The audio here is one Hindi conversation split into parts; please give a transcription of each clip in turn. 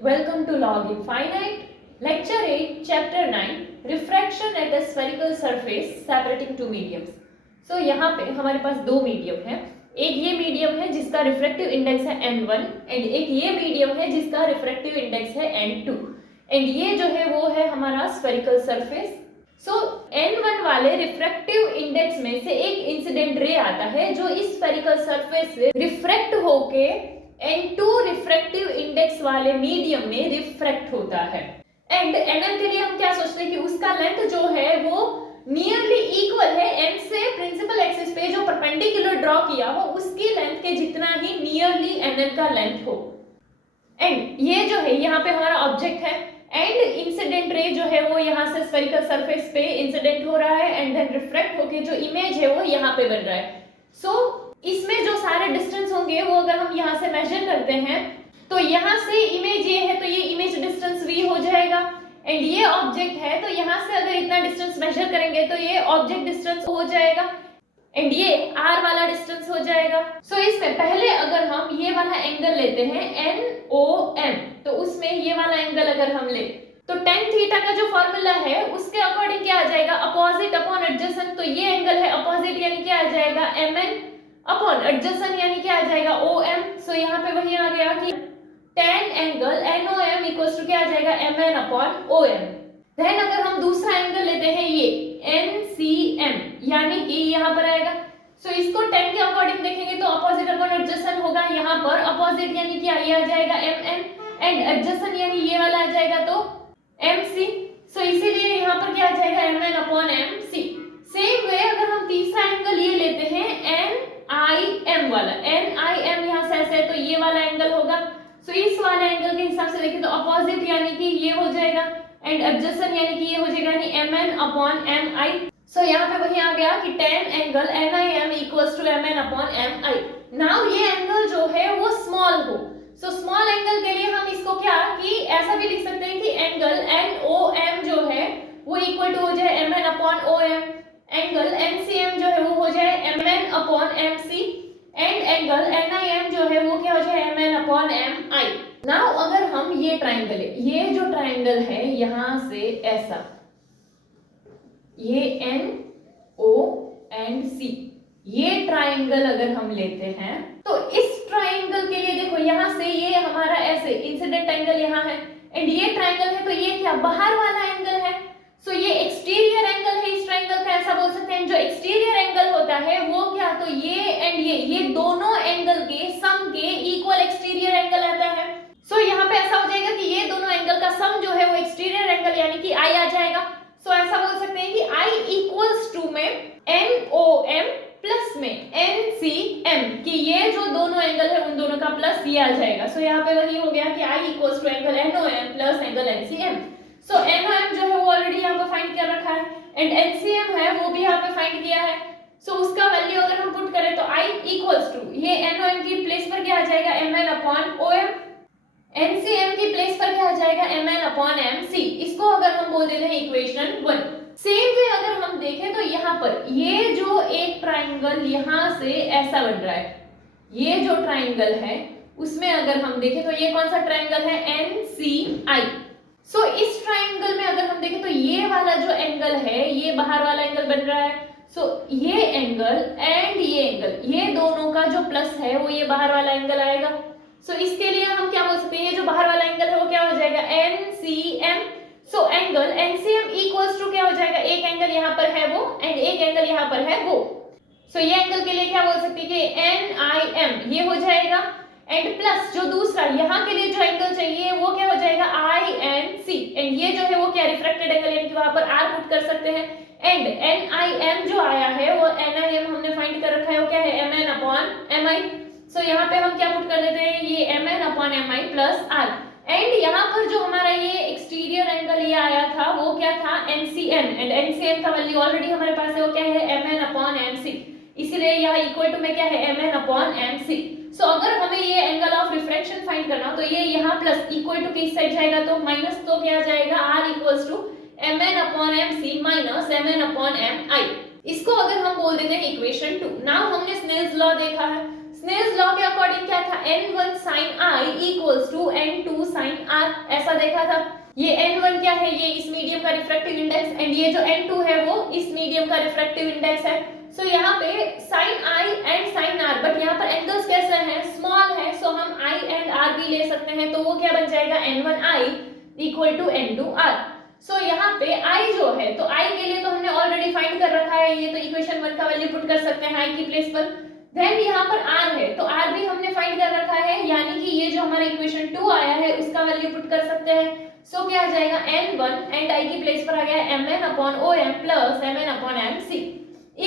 Welcome to Log Infinite, Lecture 8, Chapter 9, Refraction at a Spherical Surface Separating Two Mediums. So यहाँ पे हमारे पास दो मीडियम है, एक ये मीडियम है जिसका रिफ्रैक्टिव इंडेक्स है n1 एंड एक ये मीडियम है जिसका रिफ्रैक्टिव इंडेक्स है n2 एंड ये जो है वो है हमारा स्फेरिकल सरफेस. सो n1 वाले रिफ्रैक्टिव इंडेक्स में से एक इंसिडेंट रे आता है जो इस स्फेरिकल सरफेस से रिफ्रैक्ट होके n2 रिफ्रैक्टिव इंडेक्स वाले मीडियम में रिफ्रैक्ट होता है. एंड nn के लिए हम क्या सोचते हैं कि उसका लेंथ जो है वो नियरली इक्वल है n से प्रिंसिपल एक्सिस पे जो परपेंडिकुलर ड्रॉ किया हो उसकी लेंथ के जितना ही नियरली nn का लेंथ हो. एंड ये जो है यहाँ पे हमारा ऑब्जेक्ट है एंड इंसिडेंट रे जो है वो यहाँ से स्फेरिकल सरफेस पे इंसिडेंट हो रहा है एंड देन रिफ्रैक्ट होके जो इमेज है वो यहाँ पे बन रहा है. सो इसमें जो सारे डिस्टेंस होंगे वो अगर हम यहाँ से मेजर करते हैं तो यहाँ से इमेज ये है तो ये इमेज डिस्टेंस v हो जाएगा एंड ये ऑब्जेक्ट है तो यहाँ से अगर इतना डिस्टेंस मेजर करेंगे तो ये ऑब्जेक्ट डिस्टेंस हो जाएगा एंड ये r वाला डिस्टेंस हो जाएगा. सो इसमें पहले अगर हम ये वाला एंगल लेते हैं NOM तो उसमें ये वाला एंगल अगर हम ले तो tan थीटा का जो फॉर्मूला है उसके अकॉर्डिंग क्या आ जाएगा अपोजिट अपॉन एडजेसेंट. तो ये एंगल है अपोजिट यानी क्या आ जाएगा MN अपॉन एडजेसेंट यानी क्या आ जाएगा OM. सो यहाँ पे वही आ गया कि tan angle NOM equals to क्या आ जाएगा MN अपॉन OM. देन अगर हम दूसरा एंगल लेते हैं ये NCM यानी कि यहाँ पर आएगा. सो इसको tan के अकॉर्डिंग देखेंगे तो अपोजिट अपॉन एडजेसेंट होगा. यहाँ पर अपोजिट यानी क्या ये आ जाएगा MN एंड एडजेसेंट यानी ये वाला आ जाएगा तो MC. सो इसीलिए यहाँ पर क्या आ जाएगा MN upon MC. Same way अगर हम तीसरा एंगल ये लेते हैं NIM वाला NIM यहाँ से ऐसे है तो ये वाला एंगल होगा. सो इस वाले एंगल के हिसाब से देखें तो अपोजिट यानी कि ये हो जाएगा एंड एडजेसेंट यानी कि ये हो जाएगा यानी MN अपॉन MI. सो यहाँ पे वही आ गया कि tan angle NIM equals to MN upon MI. Now ये एंगल जो है वो स्मॉल हो. सो स्मॉल एंगल के लिए हम इसको क्या कि ऐसा भी लिख सकते हैं कि एंगल NOM जो है वो इक्वल टू हो जाए MN upon OM. Angle NCM जो है वो हो जाए MN upon MC and angle NIM जो है वो क्या हो जाए MN अपॉन MI. नाउ अगर हम ये ट्राइंगल है ये जो ट्राइंगल है यहाँ से ऐसा ये NO एंड C ये ट्राइंगल अगर हम लेते हैं तो इस ट्राइंगल के लिए देखो यहाँ से ये हमारा ऐसे इंसिडेंट एंगल यहाँ है एंड ये ट्राइंगल है तो ये क्या बाहर वाला एंगल है. सो ये एक्सटीरियर एंगल है इस ट्राइंगल का ऐसा बोल सकते हैं. जो एक्सटीरियर एंगल होता है वो क्या तो ये एंड ये दोनों एंगल के सम के इक्वल एक्सटीरियर एंगल आता है. सो यहाँ पे ऐसा हो जाएगा कि ये दोनों एंगल का सम जो है वो एक्सटीरियर एंगल यानी कि I आ जाएगा. सो ऐसा बोल सकते हैं कि I इक्वल्स टू में NOM प्लस में NCM कि ये जो दोनों एंगल है उन दोनों का प्लस ये आ जाएगा. सो यहाँ पे वही हो गया कि I equals to angle NOM plus angle NCM. So NOM जो है वो ऑलरेडी यहाँ पे फाइंड कर रखा है एंड NCM है वो भी यहाँ पे फाइंड किया है. सो उसका वैल्यू अगर हम पुट करें तो I इक्वल्स टू ये NOM की प्लेस पर क्या आ जाएगा MN अपॉन OM. NCM की प्लेस पर क्या आ जाएगा MN अपॉन MC. इसको अगर हम बोल देते हैं इक्वेशन 1. सेम वे अगर हम देखें तो यहाँ पर ये जो एक ट्राइंगल यहाँ से ऐसा बन रहा है ये जो ट्राइंगल है उसमें अगर हम देखें तो ये कौन सा ट्राइंगल है NCI. सो इस ट्राइंगल में अगर हम देखें तो ये वाला जो एंगल है ये बाहर वाला एंगल बन रहा है. सो ये एंगल एंड ये एंगल ये दोनों का जो प्लस है वो ये बाहर वाला एंगल आएगा. सो इसके लिए हम क्या बोल सकते हैं ये जो बाहर वाला एंगल है वो क्या हो जाएगा NCM. So angle NCM equals to क्या हो जाएगा एक एंगल यहाँ पर है वो एंड एक एंगल यहाँ पर है वो. सो ये एंगल के लिए क्या बोल सकते हैं कि NIM ये हो जाएगा एंड प्लस जो दूसरा यहाँ के लिए जो एंगल चाहिए वो क्या हो जाएगा INC एंड ये जो है वो क्या रिफ्रैक्टेड एंगल यानी कि वहां पर R पुट कर सकते हैं एंड NIM जो आया है वो NIM हमने फाइंड कर रखा है वो क्या है MN अपॉन MI. सो यहाँ पे हम क्या पुट कर देते हैं ये MN upon MI plus R and यहाँ पर जो हमारा ये एक्सटीरियर एंगल ये आया था वो क्या था NCM एंड NCM का वैल्यू ऑलरेडी हमारे पास है वो क्या है MN अपॉन MC. इसीलिए यहाँ इक्वल टू में क्या है MN अपॉन MC. सो अगर हमें ये एंगल ऑफ रिफ्रैक्शन फाइंड करना तो ये यहाँ प्लस इक्वल टू किस साइड जाएगा तो माइनस तो क्या जाएगा R equals to MN upon MC minus MN upon MI. इसको अगर हम बोल देते हैं इक्वेशन 2. नाउ हमने स्नेल्स लॉ देखा है. स्नेल्स लॉ के अकॉर्डिंग क्या था, n1 sin i equals to n2 sin r, ऐसा देखा था। ये n1 क्या है, ये इस मीडियम का रिफ्रैक्टिव इंडेक्स, एंड ये जो n2 है वो इस मीडियम का रिफ्रैक्टिव इंडेक्स है। सो यहाँ पे sin i and sin r, but यहाँ पर एंगल्स कैसे हैं, स्मॉल है, सो हम i एंड r भी ले सकते हैं, तो वो क्या बन जाएगा n1i इक्वल टू n2r। सो यहाँ पे i जो है, तो i के लिए तो हमने ऑलरेडी फाइंड कर रखा है, ये तो इक्वेशन 1 का वैल्यू पुट कर सकते हैं i की प्लेस पर। देन यहाँ पर r है, तो r भी हमने फाइंड कर रखा है, यानी कि ये जो हमारा इक्वेशन 2 आया है उसका वैल्यू पुट कर सकते हैं। सो क्या आ जाएगा, n1 एंड i की प्लेस पर आ गया mn/om plus mn/mc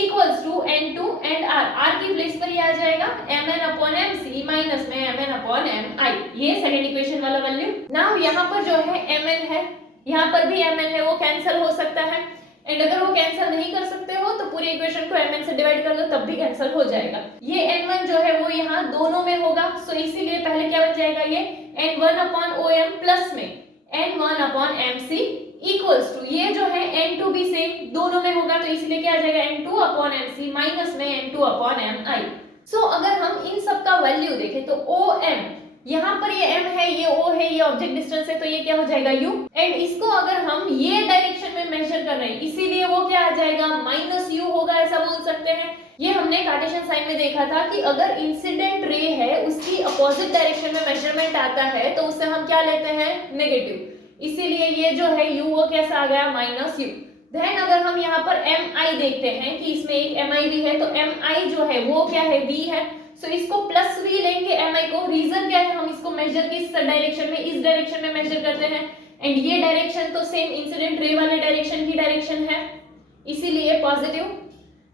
equals to n2 and r की प्लेस पर ये आ जाएगा mn/mc माइनस में mn/mi, ये सेकंड इक्वेशन वाला वैल्यू। नाउ यहाँ पर जो है mn है, यहाँ पर भी mn है, वो कैंसिल हो सकता है, एंड अगर वो कैंसिल नहीं कर सकते हो तो पूरे इक्वेशन को mn से डिवाइड कर दो, तब भी कैंसिल हो जाएगा। ये n1 जो है वो यहाँ दोनों में होगा, सो इसीलिए पहले क्या बन जाएगा, ये n1/om प्लस में n1/mc इक्वल्स टू ये जो है n2 भी सेम दोनों में होगा, तो इसलिए क्या आ जाएगा n2/mc माइनस में n2/mi। सो अगर हम इन सब का वैल्यू देखें तो om, यहाँ पर ये m है, ये o है, ये ऑब्जेक्ट डिस्टेंस है, तो ये क्या हो जाएगा u, एंड इसको अगर हम ये डायरेक्शन में मेजर कर रहे हैं इसीलिए वो क्या आ जाएगा -u होगा, ऐसा बोल सकते हैं। ये हमने कार्टेशियन साइन में देखा था कि अगर इंसिडेंट रे है उसकी अपोजिट डायरेक्शन में मेजरमेंट आता है तो उससे हम क्या लेते हैं, नेगेटिव, इसीलिए ये जो है u वो कैसा आ गया -u। देन अगर हम यहाँ पर mi देखते हैं कि इसमें एक mi भी है, तो mi जो है वो क्या है, v है, सो इसको प्लस v लेंगे mi को, रीजन क्या है, हम इसको मेजर किस डायरेक्शन में, इस डायरेक्शन में मेजर करते हैं, एंड ये डायरेक्शन तो सेम इंसिडेंट रे वाले डायरेक्शन की डायरेक्शन है, इसीलिए पॉजिटिव।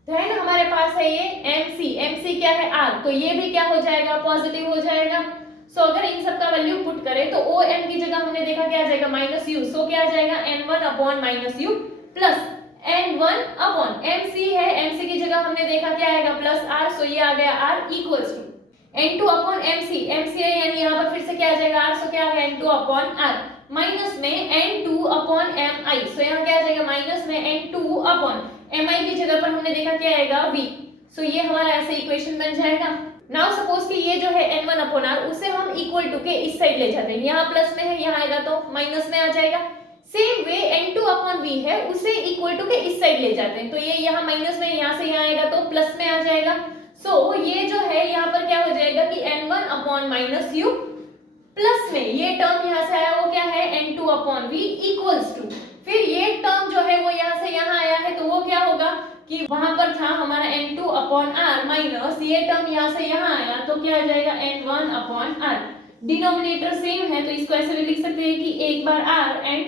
देन हमारे पास है ये mc क्या है r, तो ये भी क्या हो जाएगा, पॉजिटिव हो जाएगा। सो अगर इन सब का वैल्यू पुट करें तो om की जगह हमने देखा क्या आ जाएगा, -u, सो क्या आ जाएगा n1/-u प्लस n1/mc है, mc की जगह हमने देखा क्या आएगा, प्लस r, सो ये आ गया r equals to n2/mc, mc है यानी यहाँ पर फिर से क्या आ जाएगा r, सो क्या आ गया n2/r माइनस में n2/mi, सो यहाँ क्या आ जाएगा माइनस में n2/mi की जगह पर हमने देखा क्या आएगा v, सो ये हमारा ऐसे इक्वेशन बन जाएगा। नाउ सपोज कि ये जो है n1/r उसे हम इक्वल टू के इस साइड ले जाते हैं, यहाँ प्लस में है, यहाँ आएगा तो माइनस में आ जाएगा। सेम वे n2/v है उसे इक्वल टू के इस साइड ले जाते हैं, तो ये यहाँ माइनस में, यहाँ से यहाँ आएगा तो प्लस में आ जाएगा। सो ये जो है यहाँ पर क्या हो जाएगा कि n1/-u प्लस में ये टर्म यहाँ से आया वो क्या है n2/v इक्वल्स टू, फिर ये टर्म जो है वो यहाँ से यहाँ आया है, तो वो क्या होगा कि वहां पर था हमारा n2/r माइनस ये टर्म यहाँ से यहाँ आया, तो क्या आ जाएगा n1/r, डिनोमिनेटर सेम है तो इसको ऐसे भी लिख सकते हैं कि एक बार r and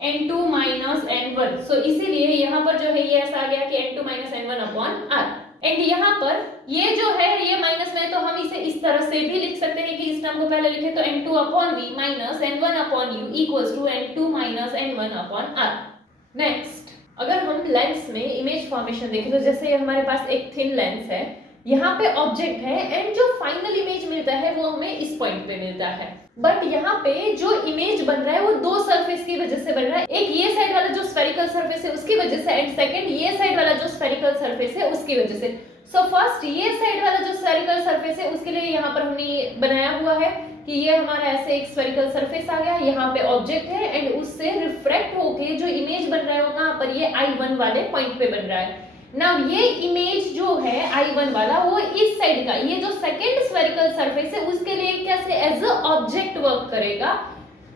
n2 minus n1, सो इसीलिए यहाँ पर जो है ये ऐसा आ गया कि n2 माइनस n1/r, एंड यहाँ पर ये जो है ये माइनस में, तो हम इसे इस तरह से भी लिख सकते हैं कि इस टर्म को पहले लिखे तो n2/v minus n1/u equals to n2 minus n1/r। Next अगर हम लेंस में इमेज फॉर्मेशन देखें तो जैसे हमारे पास एक थिन लेंस है, यहाँ पे ऑब्जेक्ट है, एंड जो फाइनल इमेज मिलता है वो हमें इस पॉइंट पे मिलता है, बट यहाँ पे जो इमेज बन रहा है वो दो सरफेस की वजह से बन रहा है, एक ये साइड वाला जो स्फेरिकल सरफेस है उसकी वजह से, एंड सेकंड ये साइड वाला जो स्फेरिकल सरफेस है उसकी वजह से। सो फर्स्ट ये साइड वाला जो स्फेरिकल सरफेस है उसके लिए यहाँ पर हमने बनाया हुआ है कि ये हमारा ऐसे एक स्फेरिकल सरफेस आ गया, यहाँ पे ऑब्जेक्ट है, एंड उससे रिफ्रैक्ट होके जो इमेज बन रहा है वो कहाँ पर, ये I1 वाले पॉइंट पे बन रहा है। नाउ ये इमेज जो है I1 वाला वो इस साइड का, ये जो सेकंड स्फेरिकल सरफेस है उसके लिए कैसे एज अ ऑब्जेक्ट वर्क करेगा।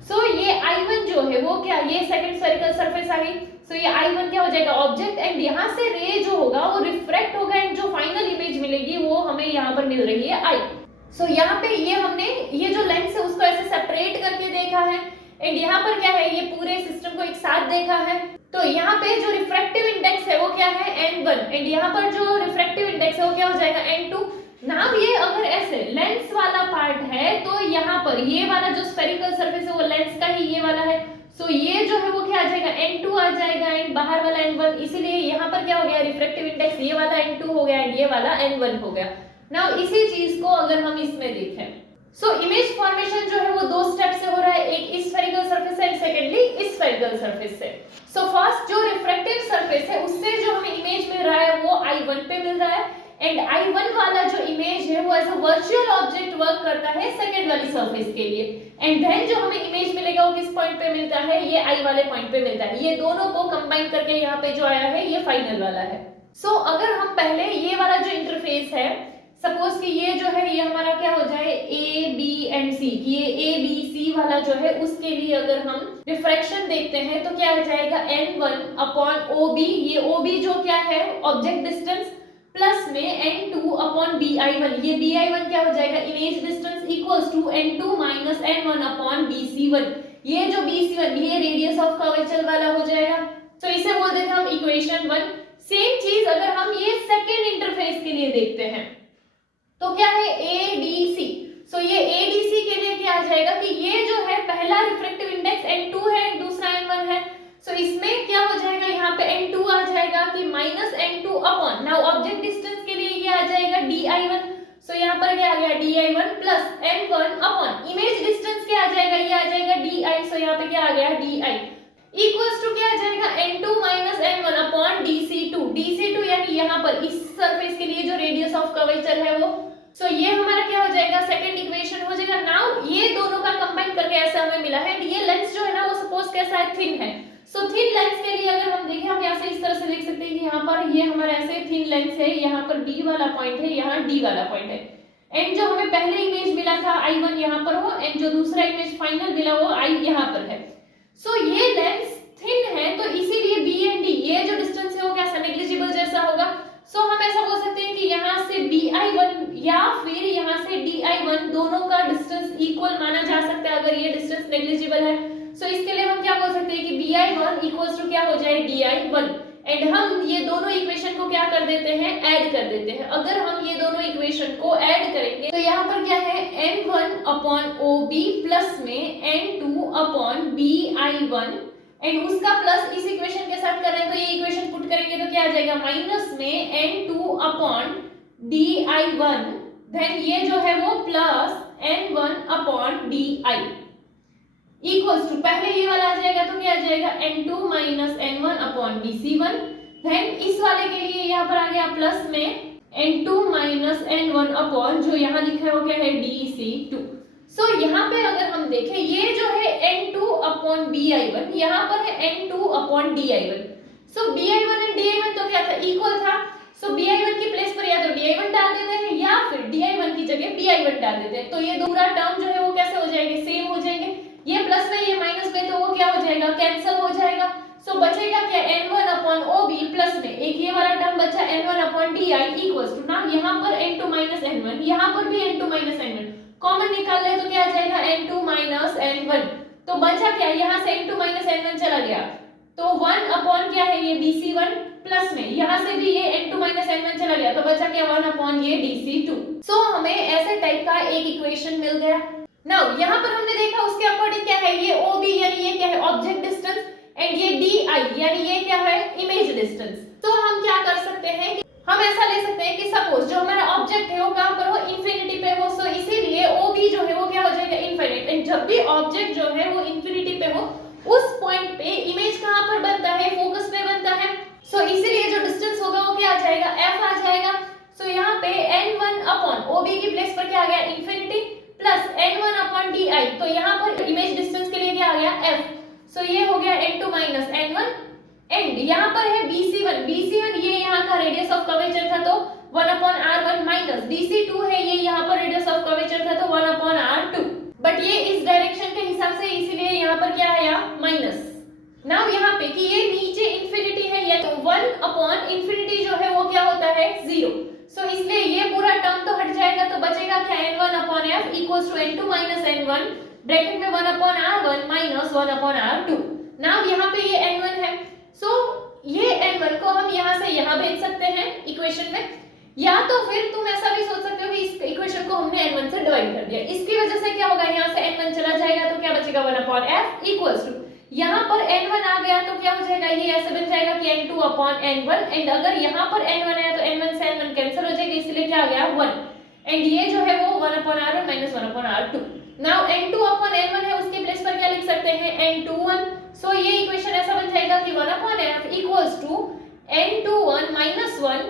सो ये I1 जो है वो क्या, ये सेकंड स्फेरिकल सरफेस आ गई, सो ये I1 क्या हो जाएगा ऑब्जेक्ट, एंड यहाँ से रे जो होगा वो रिफ्रैक्ट होगा, एंड जो फाइनल इमेज मिलेगी वो हमें यहाँ पर मिल रही है I। सो यहाँ पे ये हमने ये जो लेंस है उसको ऐसे सेपरेट करके देखा है, एंड यहाँ पर क्या है, ये पूरे सिस्टम को एक साथ देखा है, तो यहाँ पे जो रिफ्रैक्टिव इंडेक्स है वो क्या है n1, एंड यहाँ पर जो रिफ्रैक्टिव इंडेक्स है वो क्या हो जाएगा n2। नाउ ये अगर ऐसे लेंस वाला पार्ट है तो यहाँ पर ये वाला जो स्फेरिकल सरफेस है वो लेंस का ही ये वाला है, सो ये जो है वो क्या आ जाएगा n2 आ जाएगा, एंड बाहर वाला n1, इसीलिए यहाँ पर क्या हो गया रिफ्रैक्टिव इंडेक्स ये वाला n2 हो गया एंड ये वाला n1 हो गया। नाउ इसी चीज को अगर हम इसमें देखें, सो इमेज फॉर्मेशन जो है वो दो स्टेप से हो रहा है, एक इस स्फेरिकल सरफेस से, सेकेंडली इस स्फेरिकल सरफेस से। सो फर्स्ट जो रिफ्रैक्टिव सरफेस है उससे जो हमें इमेज मिल रहा है वो I1 पे मिल रहा है, एंड BI1 वाला जो इमेज है वो as a virtual object work करता है सेकंड वाली सरफेस के लिए, एंड देन जो हमें इमेज मिलेगा वो किस पॉइंट पे मिलता है, ये I वाले पॉइंट पे मिलता है। ये दोनों को कंबाइन करके यहाँ पे जो आया है ये फाइनल वाला है। सो अगर हम पहले ये वाला जो इंटरफेस है, सपोज कि ये जो है ये हमारा क्या हो जाए A B एंड C, कि ये A B C वाला जो है उसके लिए अगर हम रिफ्रैक्शन देखते हैं तो क्या आ जाएगा N1 अपॉन OB, ये OB जो क्या है ऑब्जेक्ट डिस्टेंस, प्लस में N2 अपॉन BI1, ये BI1 क्या हो जाएगा image distance, equals to N2 minus N1 upon BC1, ये जो BC1 ये रेडियस ऑफ कर्वेचर वाला हो जाएगा। तो इसे बोल देते हैं हम इक्वेशन 1। सेम चीज अगर हम ये सेकंड इंटरफेस के लिए देखते हैं तो क्या है ADC, सो ये ADC के लिए क्या आ जाएगा कि ये जो है पहला रिफ्रैक्टिव इंडेक्स N2 है, दूसरा N1 है, सो इसमें क्या हो जाएगा यहाँ पे N2 आ जाएगा कि minus N2 upon, now object distance के लिए ये आ जाएगा DI1, सो यहाँ पर क्या आ गया DI1 plus N1 upon image distance क्या आ जाएगा, ये आ जाएगा DI, सो यहाँ पे क्या आ गया DI इक्वल्स टू क्या आ जाएगा N2 minus N1 upon DC2 यानी यहाँ पर इस सरफेस के लिए जो रेडियस ऑफ कर्वेचर है वो, सो ये हमारा क्या हो जाएगा सेकंड इक्वेशन हो जाएगा। नाउ ये दोनों का कंबाइन करके ऐसा हमें मिला है, ये लेंस जो है ना वो सपोज कैसा है थिन है, सो थिन लेंस के लिए अगर हम देखें हम यहाँ से इस तरह से लिख सकते हैं कि यहाँ पर ये हमारा ऐसे थिन लेंस है, यहाँ पर B वाला पॉइंट है, यहाँ D वाला पॉइंट है, एंड जो हमें पहले इमेज मिला था I1 यहाँ पर हो, एंड जो दूसरा इमेज फाइनल मिला वो I यहाँ पर है। सो ये लेंस थिन है तो इसीलिए B एंड D ये जो डिस्टेंस है वो कैसा नेग्लिजिबल जैसा होगा। सो हम ऐसा बोल सकते हैं कि यहाँ से BI1 या फिर यहाँ से DI1 दोनों का डिस्टेंस इक्वल माना जा सकता है अगर ये डिस्टेंस नेग्लिजिबल है। सो इसके लिए हम क्या बोल सकते हैं कि BI1 इक्वल्स टू क्या हो जाए DI1, एंड हम ये दोनों इक्वेशन को क्या कर देते हैं ऐड कर देते हैं। अगर हम ये दोनों इक्वेशन को ऐड करेंगे तो यहाँ पर क्या है N1 अपॉन OB प्लस में N2 अपॉन BI1, एंड उसका प्लस इस इक्वेशन के साथ कर रहे हैं तो ये इक्वेशन पुट करेंगे तो क्या आ जाएगा माइनस में N2 अपॉन DI1, देन ये जो है वो plus N1 upon DI equals to पहले ये वाला आ जाएगा तो क्या आ जाएगा N2 minus N1 upon BC1, then इस वाले के लिए यहाँ पर आ गया प्लस में N2 माइनस N1 अपॉन जो यहाँ लिखा है वो क्या है DC2। सो यहाँ पे अगर हम देखें ये जो है N2 अपॉन BI1, यहाँ पर है N2 upon DI1, so BI1 and DI1 तो क्या था इक्वल था, सो BI1 की प्लेस पर या तो DI1 डाल देते हैं या फिर DI1 की जगह BI1 डाल देते हैं, तो ये दूसरा टर्म जो है वो कैसे हो जाएंगे सेम हो जाएंगे, ये प्लस में ये माइनस में तो वो क्या हो जाएगा कैंसिल हो जाएगा। सो बचेगा क्या N1 अपॉन OB प्लस में एक ये वाला टर्म बचा N1 upon DI equals to ना यहाँ पर N2 माइनस N1, यहाँ पर भी N2 माइनस N1 कॉमन निकाल ले तो क्या आ जाएगा N2 माइनस N1, तो बचा क्या यहाँ से N2 माइनस N1 चला गया तो 1 अपॉन क्या है ये BC1 प्लस में यहाँ से भी ये N2 माइनस N1 चला गया तो बचा क्या 1 अपॉन ये DC2। सो हमें ऐसे टाइप का एक इक्वेशन मिल गया। नाउ यहाँ पर हमने देखा उसके अकॉर्डिंग क्या है ये OB यानी ये क्या है ऑब्जेक्ट डिस्टेंस, एंड ये DI यानी ये क्या है इमेज डिस्टेंस। तो हम क्या कर सकते हैं कि हम ऐसा ले सकते हैं कि सपोज जो हमारा ऑब्जेक्ट है वो कहां पर हो इंफिनिटी पे हो, सो इसीलिए OB जो है वो क्या हो जाएगा इनफिनिट, एंड जब भी ऑब्जेक्ट जो है वो इंफिनिटी पे हो उस पॉइंट पे इमेज कहां पर बनता है फोकस पे बनता है, सो इसीलिए जो डिस्टेंस होगा वो क्या आ जाएगा F आ जाएगा। सो यहाँ पे N1 अपॉन OB की प्लेस पर क्या आ गया infinity plus N1 upon DI, तो यहाँ पर इमेज डिस्टेंस के लिए क्या आ गया F, सो ये हो गया N2 माइनस N1, एंड यहाँ पर है BC1 ये यहाँ का रेडियस ऑफ कर्वेचर था तो 1 अपॉन R1 माइनस DC2 है ये यहाँ पर रेडियस ऑफ कर्वेचर था तो 1 अपॉन R2, बट ये इस डायरेक्शन के हिसाब से इसीलिए यहाँ पर क्या आया माइनस। नाउ यहाँ पे कि ये नीचे इंफिनिटी है या तो 1 अपॉन इंफिनिटी जो है वो क्या होता है 0, सो इसलिए ये पूरा टर्म तो हट जाएगा तो बचेगा क्या N1 upon F equals to N2 minus N1 bracket में 1 upon R1 minus 1 upon R2। Now यहाँ पे ये N1 है, सो ये N1 को हम यहाँ से यहाँ भेज सकते हैं इक्वेशन में, या तो फिर तुम ऐसा भी सोच सकते हो कि इस इक्वेशन को हमने N1 से डिवाइड कर दिया, इसकी वजह से क्या होगा यहाँ से N1 चला जाएगा तो क्या बचेगा 1 अपॉन F इक्वल्स टू यहाँ पर N1 आ गया तो क्या हो जाएगा ये ऐसे बन जाएगा कि N2 अपॉन N1, एंड अगर यहाँ पर N1 है तो N1 से N1 कैंसिल हो जाएगा इसलिए क्या आ गया 1, एंड ये जो है वो 1 upon R1 minus 1 upon R2। Now N2 upon N1 है उसके प्लेस पर क्या लिख सकते हैं N21, सो ये इक्वेशन ऐसा बन जाएगा कि 1 upon F equals to N21 minus 1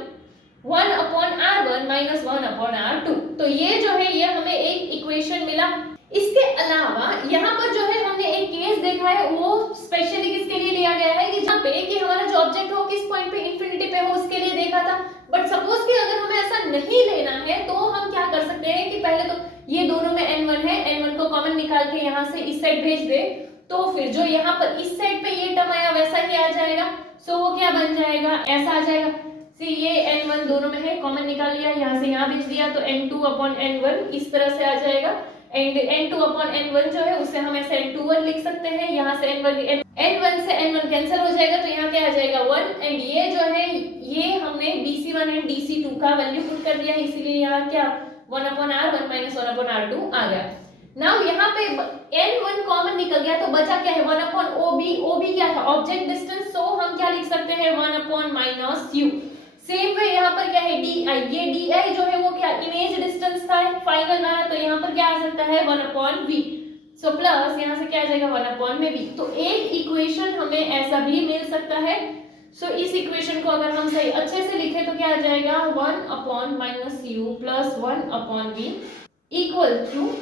1 upon r1 minus 1 upon r2। तो ये जो है ये हमें एक इक्वेशन मिला। इसके अलावा यहाँ पर जो है हमने एक केस देखा है, वो स्पेशली किसके लिए लिया गया है कि जहाँ पे कि हमारा जो ऑब्जेक्ट हो किस पॉइंट पे इंफिनिटी पे हो उसके लिए देखा था। बट सपोज कि अगर हमें ऐसा नहीं लेना है तो हम क्या कर सकते हैं कि पहले तो ये दोनों में n1 है, n1 को कॉमन निकाल के यहाँ से इस साइड भेज दे, तो फिर जो यहाँ पर इस साइड पे ये टर्म आया वैसा ही आ जाएगा। सो वो क्या बन जाएगा, ऐसा आ जाएगा। सी ये n1 दोनों में है, कॉमन निकाल लिया, यहाँ से यहाँ भेज दिया, तो n2 अपॉन n1 इस तरह से आ जाएगा। एंड n2 अपॉन n1 जो है उसे हम ऐसे n21 लिख सकते हैं। यहाँ से n1 से n1 कैंसिल हो जाएगा, तो यहाँ क्या आ जाएगा 1। एंड ये जो है ये हमने dc1 एंड dc2 का वैल्यू पुट कर दिया है, इसीलिए यहाँ क्या 1 upon r1 minus 1 upon r2 आ गया। नाउ यहाँ पे n1 कॉमन निकल गया, तो बचा क्या है 1 अपॉन ob क्या था ऑब्जेक्ट डिस्टेंस, सो हम क्या लिख सकते हैं 1 upon minus u। Same way यहाँ पर क्या है di, ये di जो है वो क्या इमेज डिस्टेंस था फाइनल वाला, तो यहाँ पर क्या आ सकता है 1 अपॉन v। सो प्लस यहाँ से क्या आ जाएगा 1 अपॉन में v। तो एक इक्वेशन हमें ऐसा भी मिल सकता है। सो इस इक्वेशन को अगर हम सही अच्छे से लिखे तो क्या आ जाएगा 1 upon minus u plus 1 upon v equal to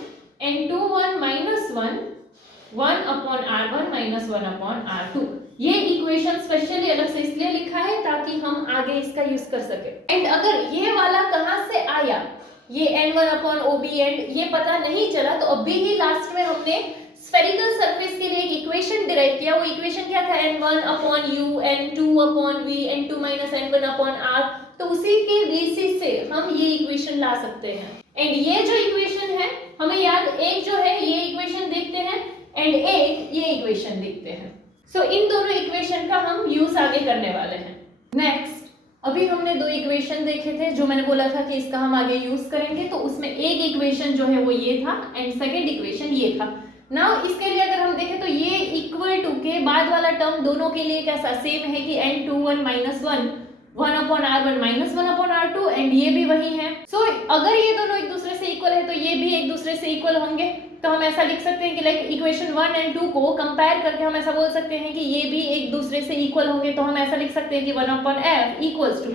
n21 minus 1 upon r1 minus 1 upon r2। ये इक्वेशन स्पेशली अलग से इसलिए लिखा है ताकि हम आगे इसका यूज कर सके। एंड अगर ये वाला कहां से आया, ये n1 अपॉन ob एंड ये पता नहीं चला, तो अभी ही लास्ट में हमने स्फेरिकल सरफेस के लिए एक इक्वेशन डिराइव किया। वो इक्वेशन क्या था n1 upon u n2 upon v n2 minus n1 upon r। तो उसी के बेसिस से हम ये इक्वेशन ला सकते हैं। एंड ये जो इक्वेशन है हमें याद, एक जो है ये इक्वेशन देखते हैं एंड एक ये इक्वेशन देखते हैं। सो इन दोनों इक्वेशन का हम यूज आगे करने वाले हैं। नेक्स्ट, अभी हमने दो इक्वेशन देखे थे जो मैंने बोला था कि इसका हम आगे यूज करेंगे, तो उसमें एक इक्वेशन जो है वो ये था एंड सेकंड इक्वेशन ये था। नाउ इसके लिए अगर हम देखें तो ये इक्वल टू के बाद वाला टर्म दोनों के लिए कैसा सेम है कि n21 minus 1 upon r1 minus 1 upon r2 and ये भी वही है। सो अगर ये दोनों एक दूसरे से इक्वल है तो ये भी एक दूसरे से इक्वल होंगे। तो हम ऐसा लिख सकते हैं कि लाइक इक्वेशन 1 एंड 2 को कंपेयर करके हम ऐसा बोल सकते हैं कि ये भी एक दूसरे से इक्वल होंगे। तो हम ऐसा लिख सकते हैं कि 1 upon f equals to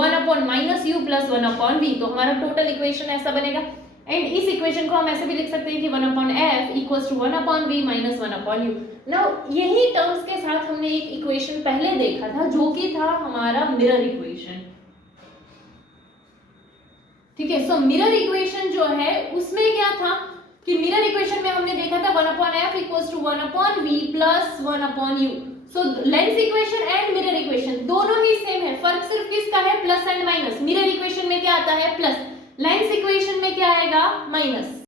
1 upon minus u plus 1 upon v। तो हमारा टोटल इक्वेशन ऐसा बनेगा। एंड इस इक्वेशन को हम ऐसे भी लिख सकते हैं कि 1 upon f equals to 1 upon v minus 1 upon u। Now यही टर्म्स के साथ हमने एक इक्वेशन पहले देखा था जो कि था हमारा मिरर इक्वेशन। ठीक है, सो मिरर इक्वेशन जो है उसमें क्या था कि मिरर इक्वेशन में हमने देखा था 1 upon f equals to 1 upon v plus 1 upon u। So lens equation and mirror equation दोनों ही सेम है, फर्क सिर्फ किसका है plus and minus. Mirror equation में क्या आता है प्लस, लेंस इक्वेशन में क्या आएगा माइनस।